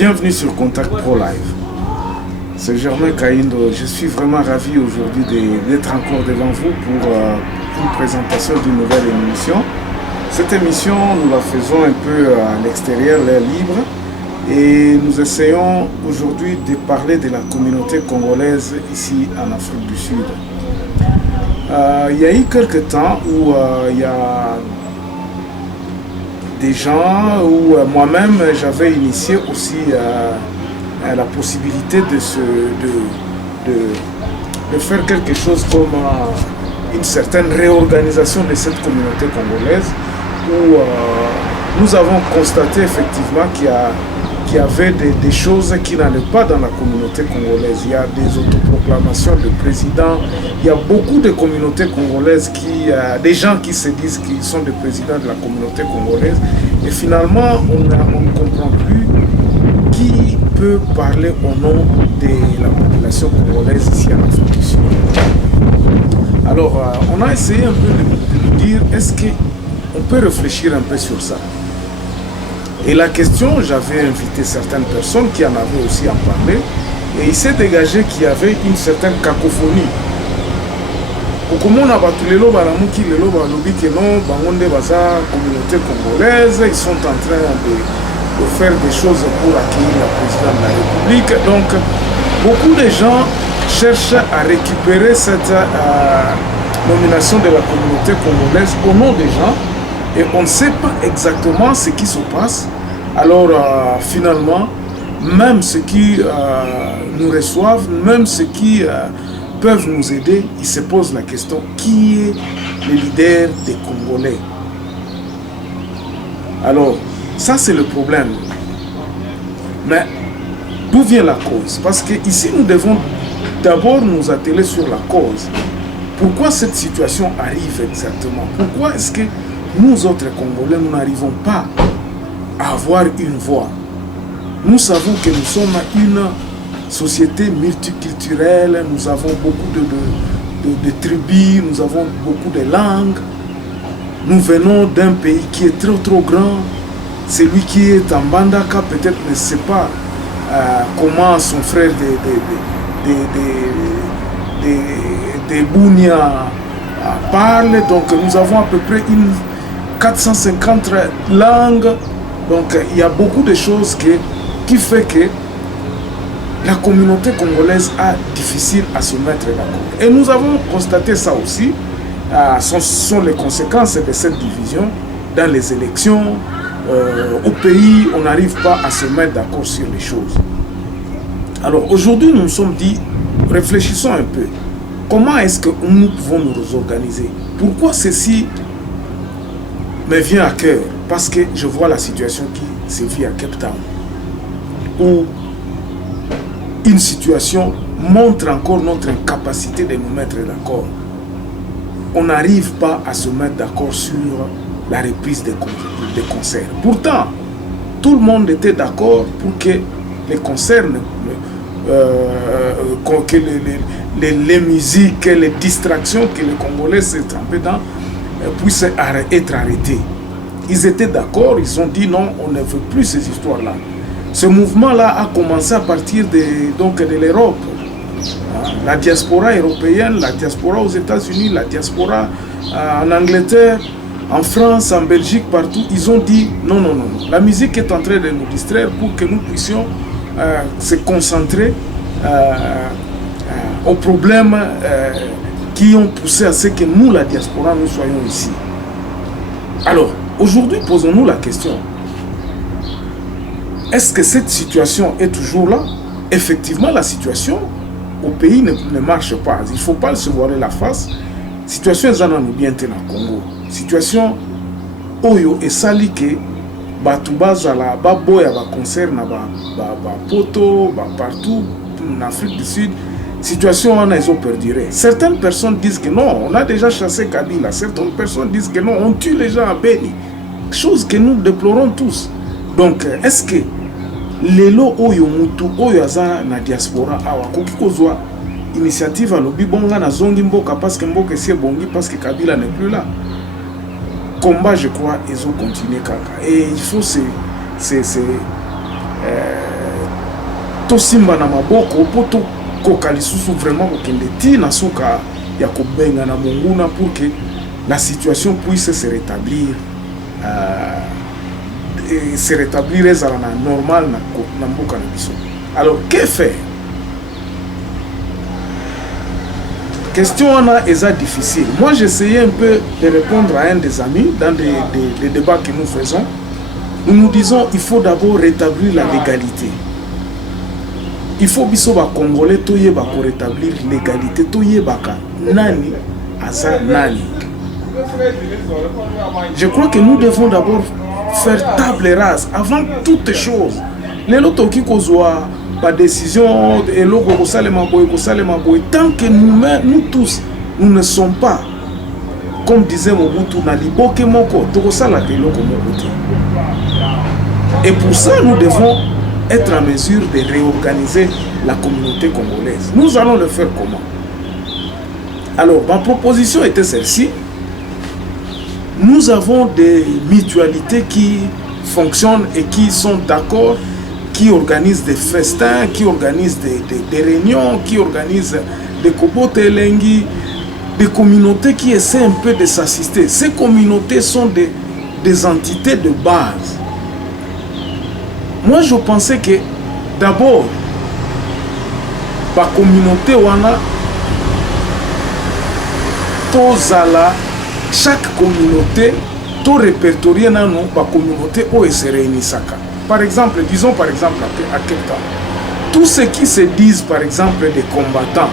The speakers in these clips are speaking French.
Bienvenue sur Contact Pro Live. C'est Germain Kaindo. Je suis vraiment ravi aujourd'hui d'être encore devant vous pour une présentation d'une nouvelle émission. Cette émission, nous la faisons un peu à l'extérieur, l'air libre. Et nous essayons aujourd'hui de parler de la communauté congolaise ici en Afrique du Sud. Il y a eu quelques temps où il y a des gens où moi-même j'avais initié aussi la possibilité de faire quelque chose comme une certaine réorganisation de cette communauté congolaise où nous avons constaté effectivement qu'il y avait des choses qui n'allaient pas dans la communauté congolaise. Il y a des autoproclamations de présidents. Il y a beaucoup de communautés congolaises, des gens qui se disent qu'ils sont des présidents de la communauté congolaise. Et finalement, on ne comprend plus qui peut parler au nom de la population congolaise ici en Afrique du Sud. Alors, on a essayé un peu de nous dire, est-ce qu'on peut réfléchir un peu sur ça? Et la question, j'avais invité certaines personnes qui en avaient aussi à parler, et il s'est dégagé qu'il y avait une certaine cacophonie. Comment on a battu les lobes à la mouki, les lobes à l'obi que non, Bangonde Baza, communauté congolaise, ils sont en train de faire des choses pour accueillir la présidente de la République. Donc, beaucoup de gens cherchent à récupérer cette nomination de la communauté congolaise au nom des gens. Et on ne sait pas exactement ce qui se passe. Alors finalement, même ceux qui nous reçoivent, même ceux qui peuvent nous aider, ils se posent la question, qui est le leader des Congolais? Alors, ça c'est le problème. Mais d'où vient la cause? Parce qu'ici, nous devons d'abord nous atteler sur la cause. Pourquoi cette situation arrive exactement? Pourquoi est-ce que nous autres Congolais, nous n'arrivons pas à avoir une voix? Nous savons que nous sommes une société multiculturelle, nous avons beaucoup de tribus, nous avons beaucoup de langues. Nous venons d'un pays qui est trop grand. Celui qui est en Bandaka peut-être ne sait pas comment son frère de Bounia parle. Donc nous avons à peu près 450 langues. Donc il y a beaucoup de choses qui fait que la communauté congolaise a difficile à se mettre d'accord. Et nous avons constaté ça aussi. Ce sont les conséquences de cette division dans les élections. Au pays, on n'arrive pas à se mettre d'accord sur les choses. Alors aujourd'hui, nous nous sommes dit, réfléchissons un peu. Comment est-ce que nous pouvons nous organiser? Pourquoi ceci me vient à cœur? Parce que je vois la situation qui se vit à Cape Town, où une situation montre encore notre incapacité de nous mettre d'accord. On n'arrive pas à se mettre d'accord sur la reprise des concerts. Pourtant, tout le monde était d'accord pour que les concerts, que les musiques, les distractions que les Congolais s'est trempés dans puissent être arrêtées. Ils étaient d'accord, ils ont dit non, on ne veut plus ces histoires-là. Ce mouvement-là a commencé à partir de l'Europe. La diaspora européenne, la diaspora aux États-Unis, la diaspora en Angleterre, en France, en Belgique, partout, ils ont dit non. La musique est en train de nous distraire pour que nous puissions se concentrer aux problèmes qui ont poussé à ce que nous, la diaspora, nous soyons ici. Alors, aujourd'hui, posons-nous la question. Est-ce que cette situation est toujours là? Effectivement, la situation au pays ne marche pas. Il ne faut pas se voiler la face. La situation est en bien au Congo. La situation oyo esali ke batu bazala baboya ba concert na ba poto partout en Afrique du Sud. Situation on a perduré. Certaines personnes disent que non, on a déjà chassé Kabila. Certaines personnes disent que non, on tue les gens à Beni. Chose que nous déplorons tous. Donc, est-ce que lelo oyo mutu oyo aza na diaspora awa koki kozwa initiative à lobi bonga na zongi mboka parce que mboka esi bongi parce que Kabila n'est plus là? Combat, je crois, ils ont continué kaka. Et il faut tosimba na maboko po to koka lisusu vraiment kokende ti na soka ya kobenga na monguna pour que la situation puisse se rétablir se rétablir ezala na normal na mboka na biso. Alors que faire? Question est difficile. Moi j'essayais un peu de répondre à un des amis dans des débats que nous faisons. Nous disons il faut d'abord rétablir la légalité. Il faut biso ba Congolais toyeba ko rétablir l'égalité, toyeba ka nani aza nani. Je crois que nous devons d'abord faire table rase avant toute chose. Les autres qui kozwa pas décision et logo ko salema boy tant que nous tous nous ne sommes pas comme disait Mobutu na liboke moko to sala ke loko moko. Et pour ça nous devons être en mesure de réorganiser la communauté congolaise. Nous allons le faire comment? Alors, ma proposition était celle-ci. Nous avons des mutualités qui fonctionnent et qui sont d'accord, qui organisent des festins, qui organisent des réunions, qui organisent des kobote elengi, des communautés qui essaient un peu de s'assister. Ces communautés sont des entités de base. Moi, je pensais que d'abord, la communauté wana tozala chaque communauté to répertorier na no ba communauté o se réunissaka. Par exemple, disons par exemple à Cape Town, tous ceux qui se disent par exemple des combattants.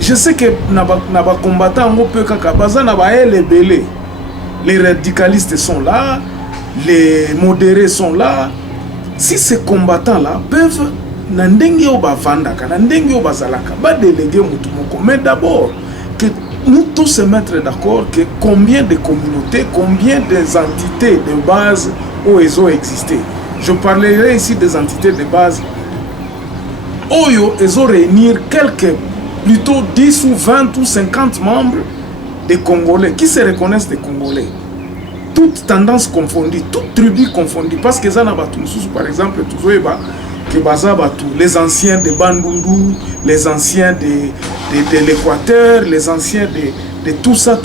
Je sais que na ba combattants ngo pe kaka baza na ba elebele. Les radicalistes sont là. Les modérés sont là. Si ces combattants-là peuvent nandenge o bavandaka, nandenge o bazalaka, ba déléguer mutu moko. Mais d'abord, que nous tous se mettre d'accord que combien de communautés, combien des entités de base où elles ont existé. Je parlerai ici des entités de base. Oyo, elles ont réuni plutôt 10 ou 20 ou 50 membres des Congolais qui se reconnaissent des Congolais. Toutes tendances confondues, toutes tribus confondues, parce que par exemple, les anciens de Bandundu, les anciens de l'Équateur, les anciens de tout ça,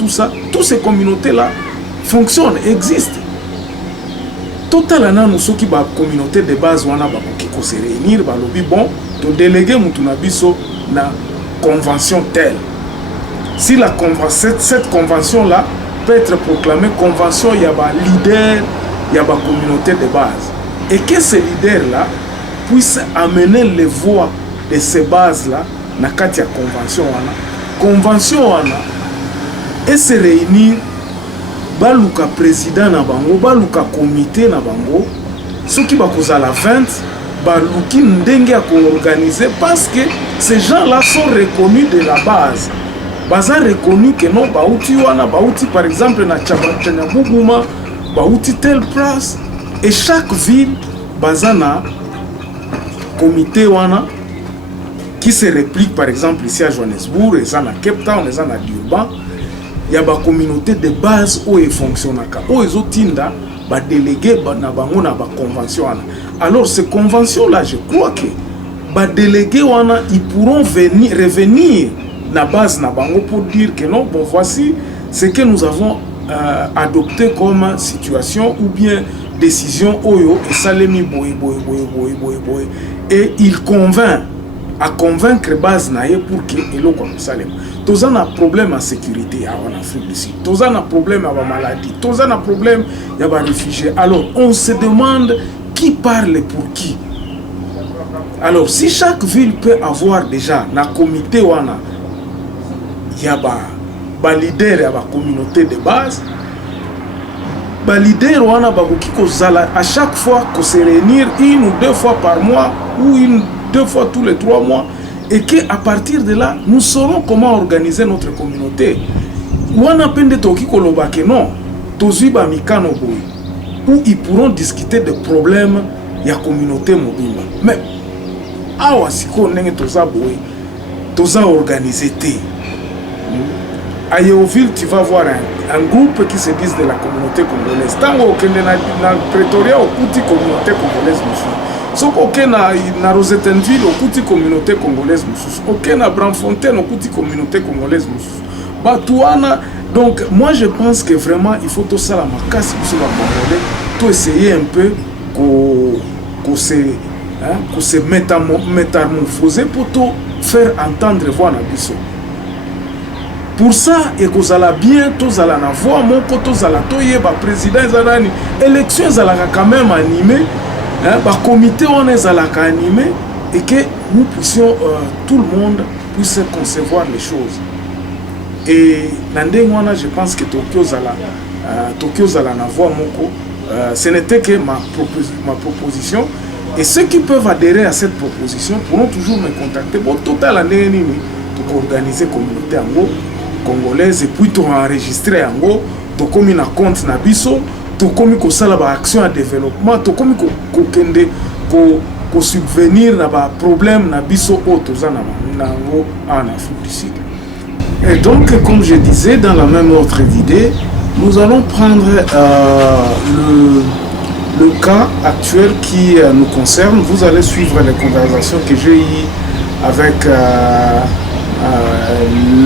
toutes ces communautés-là fonctionnent, existent. Totalement, nous sommes qui communauté de base, qui se réunir, bon, de déléguer Mutunabiso na convention telle. Si cette convention-là peut être proclamée convention, il y a un leader, il y a une communauté de base. Et que ces leaders-là puissent amener les voix de ces bases-là dans la convention. Convention, et se réunir, baluka président na bango, baluka comité na bango, ceux qui bakoza la 20, baluki ndenge à organiser parce que ces gens-là sont reconnus de la base. Baza reconnu que non bauti wana bauti par exemple na Tchanyabuguma bauti telle place et chaque ville baza na comité wana qui se réplique par exemple ici à Johannesburg et ça na Cape Town et ça na Durban. Il y a une communauté de base où ils fonctionnent où ils ont tinda ba délégué na bango na ba convention. Alors ces conventions là je crois que ba délégué wana ils pourront revenir na base na bango pour dire que non, bon voici ce que nous avons adopté comme situation ou bien décision oyo et salemi boy et il convainc à convaincre base naie pour que elo comme salem. Tous on a problème à sécurité en Afrique du Sud. Tous on a problème à la maladie. Tous on a problème il y a des réfugiés. Alors on se demande qui parle pour qui. Alors si chaque ville peut avoir déjà un comité wana il y a des leaders et des communautés de base. Les leaders à chaque fois qu'on se réunir 1 ou 2 fois par mois ou 1 ou 2 fois tous les 3 mois et qu'à partir de là, nous saurons comment organiser notre communauté. Ou on appelle des toki kolobake non, tozuiba mikano boy, où ils pourront discuter des problèmes de la communauté mobile. Mais awa siko nenge toza boy, toza organisé. À Yeoville, tu vas voir un groupe qui se dit de la communauté congolaise. Tant que dans Pretoria, au petit communauté congolaise, soki oke na Rosettenville okuti communauté congolaise mosusu, oke na Braamfontein okuti communauté congolaise mosusu, bato wana. Donc moi je pense que vraiment il faut tout ça la makasi biso ba Congolais, tout essayer un peu qu'on se métamorphoser pour tout faire entendre voix na biso. Pour ça, et que ça la bien, tous à la voix, mon côté, tous à la toye, bah président, zalani, élection, zalaka quand même animé, bah comité, on est zalaka animé, et que nous puissions, tout le monde puisse concevoir les choses. Et Nandengwana, je pense que Tokyo Zala na voix, mon côté, ce n'était que ma proposition. Et ceux qui peuvent adhérer à cette proposition pourront toujours me contacter. Bon, total année, pour organiser la communauté congolaise et puis tu enregistrer en gros, tu comme un compte na biso, tu comme ko sala ba action à développement, tu comme ko kende ko subvenir na ba problème na biso auto za na en Afrique du Sud. Et donc comme je disais dans la même ordre d'idée, nous allons prendre le cas actuel qui nous concerne. Vous allez suivre les conversations que j'ai eues avec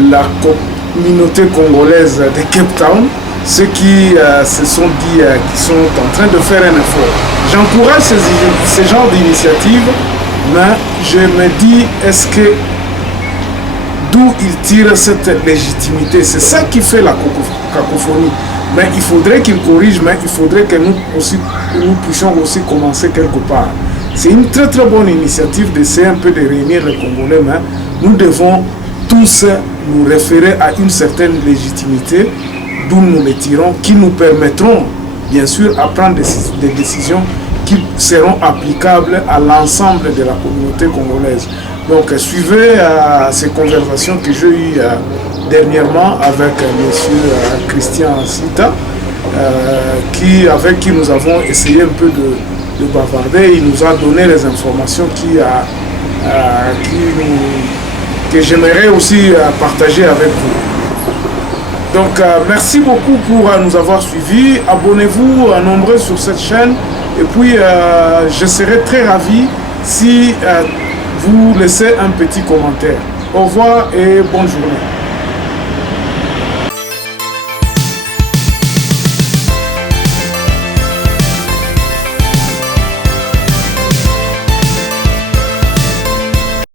la communauté congolaise de Cape Town, ceux qui se sont dit qui sont en train de faire un effort. J'encourage ce genre d'initiative, mais je me dis, est-ce que d'où ils tirent cette légitimité? C'est ça qui fait la cacophonie. Mais il faudrait qu'ils corrigent, mais il faudrait que nous puissions aussi commencer quelque part. C'est une très très bonne initiative d'essayer un peu de réunir les Congolais, mais nous devons tous nous référer à une certaine légitimité, d'où nous les tirons, qui nous permettront bien sûr à prendre des décisions qui seront applicables à l'ensemble de la communauté congolaise. Donc suivez ces conversations que j'ai eues dernièrement avec M. Christian Sita, avec qui nous avons essayé un peu de bavarder. Il nous a donné les informations que j'aimerais aussi partager avec vous. Donc merci beaucoup pour nous avoir suivis. Abonnez-vous nombreux sur cette chaîne. Et puis je serai très ravi si vous laissez un petit commentaire. Au revoir et bonne journée.